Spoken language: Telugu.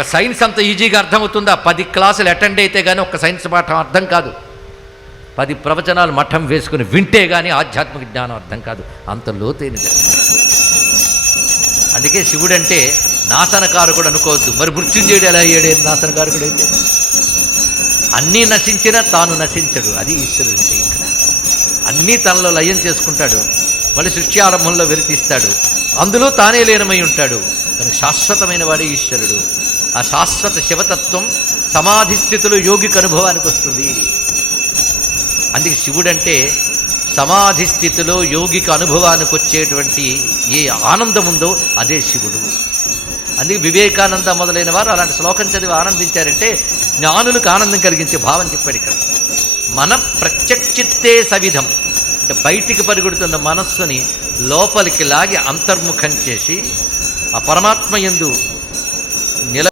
ఒక సైన్స్ అంత ఈజీగా అర్థమవుతుందా? 10 క్లాసులు అటెండ్ అయితే కానీ ఒక సైన్స్ పాఠం అర్థం కాదు. 10 ప్రవచనాలు మఠం వేసుకుని వింటే కానీ ఆధ్యాత్మిక జ్ఞానం అర్థం కాదు. అంత లోతైనది. అందుకే శివుడంటే నాశనకారకుడు అనుకోవద్దు. మరి మృత్యుంజయుడు ఎలా అయ్యాడే నాశనకారకుడు అయితే? అన్నీ నశించినా తాను నశించడు. అది ఈశ్వరుడు అంటే. ఇక్కడ అన్నీ తనలో లయం చేసుకుంటాడు. మళ్ళీ సృష్టి ఆరంభంలో వెలితిస్తాడు. అందులో తానే లీనమై ఉంటాడు. తనకు శాశ్వతమైన వాడే ఈశ్వరుడు. ఆ శాశ్వత శివతత్వం సమాధి స్థితిలో యోగికి అనుభవానికి వస్తుంది. అందుకే శివుడంటే సమాధి స్థితిలో యోగికి అనుభవానికి వచ్చేటువంటి ఏ ఆనందం ఉందో అదే శివుడు. అందుకే వివేకానంద మొదలైన వారు అలాంటి శ్లోకం చదివి ఆనందించారంటే జ్ఞానులకు ఆనందం కలిగించే భావం చెప్పాడు ఇక్కడ. మన ప్రత్యక్షిత్తే సవిధం అంటే బయటికి పరిగెడుతున్న మనస్సుని లోపలికి లాగి అంతర్ముఖం చేసి ఆ పరమాత్మ యందు